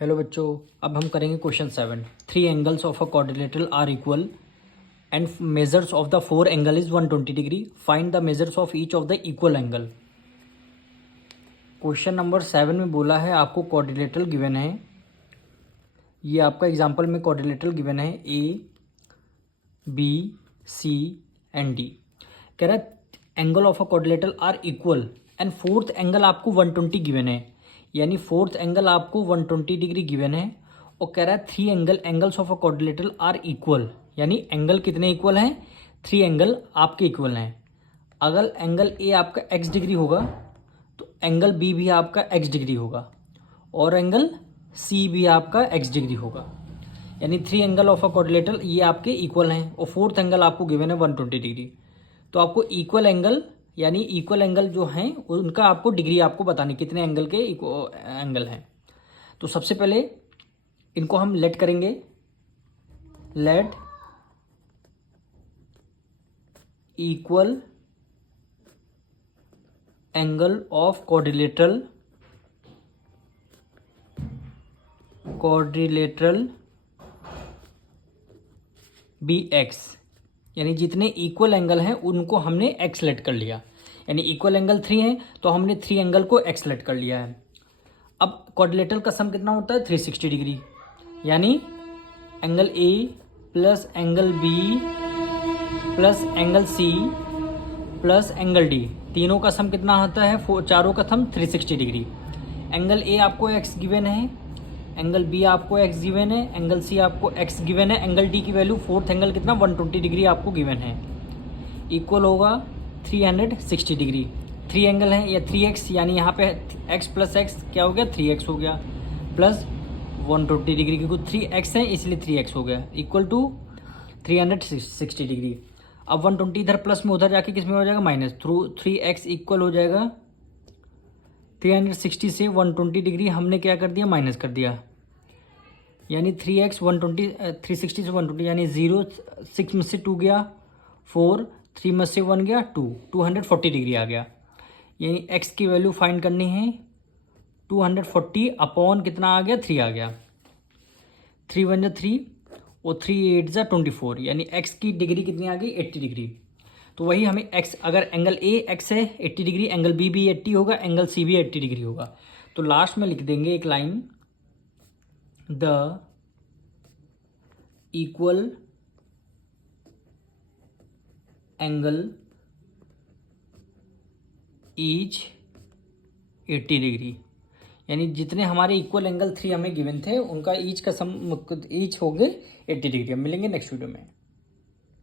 Hello बच्चों, अब हम करेंगे question 7। 3 angles of a quadrilateral are equal and measures of the 4 angle is 120 degree. Find the measures of each of the equal angle. Question number 7 में बोला है आपको quadrilateral given है। ये आपका एग्जांपल में क्वाड्रिलेटरल गिवन है A B C and D. कह रहा है angle of a quadrilateral are equal and fourth angle आपको 120 गिवन है, यानी फोर्थ एंगल आपको 120 डिग्री गिवन है। और कह रहा है 3 angles of a quadrilateral are equal, यानी एंगल कितने इक्वल हैं? 3 एंगल आपके इक्वल हैं। अगर एंगल ए आपका x डिग्री होगा तो एंगल बी भी आपका x डिग्री होगा और एंगल सी भी आपका x डिग्री होगा, यानी 3 एंगल ऑफ अ क्वाड्रिलेटरल ये आपके इक्वल हैं और फोर्थ एंगल आपको गिवन है 120 डिग्री। तो आपको इक्वल एंगल यानी इक्वल एंगल जो हैं उनका आपको डिग्री आपको बतानी कितने एंगल के एंगल हैं। तो सबसे पहले इनको हम लेट करेंगे। Let equal angle of quadrilateral be x, यानी जितने इक्वल एंगल हैं उनको हमने एक्स लेट कर लिया। यानी इक्वल एंगल 3 है तो हमने 3 एंगल को एक्स लेट कर लिया है। अब क्वाड्रिलेटरल का सम कितना होता है? 360 डिग्री, यानी angle A plus angle B plus angle C plus angle D, तीनों का सम कितना होता है? चारों का सम 360 डिग्री। एंगल ए आपको एक्स गिवन है, एंगल बी आपको एक्स गिवन है, एंगल सी आपको एक्स गिवन है, एंगल डी की वैल्यू फोर्थ एंगल कितना 120 डिग्री आपको गिवन है। इक्वल होगा 360 डिग्री। 3 एंगल है या 3x, यानी यहाँ पे x प्लस एक्स क्या हो गया? 3x हो गया, प्लस 120 डिग्री क्योंकि 3x है इसलिए 3x हो गया, इक्वल टू 360 डिग्री। अब 120 इधर प्लस में उधर जाके किस में हो जाएगा? माइनस। थ्रू 3x इक्वल हो जाएगा 360 से 120 डिग्री हमने क्या कर दिया? माइनस कर दिया, यानी 3x 360 से 120, यानी 0 6 में से 2 गया 4, 3 में से 1 गया 2, 240 डिग्री आ गया। यानी x की वैल्यू फाइंड करनी है 240 अपॉन कितना आ गया? 3 आ गया। 3 1 जा 3 और 3 8 जा 24, यानी x की डिग्री कितनी आ गई? 80 डिग्री। तो वही हमें x, अगर एंगल ए x है 80 डिग्री, एंगल बी भी 80 होगा, एंगल सी भी 80 डिग्री होगा। तो लास्ट में लिख देंगे एक line, the equal angle each 80 degree, यानी जितने हमारे इक्वल एंगल 3 हमें गिवन थे उनका ईच का सम ईच हो गए 80 डिग्री। हम मिलेंगे नेक्स्ट वीडियो में।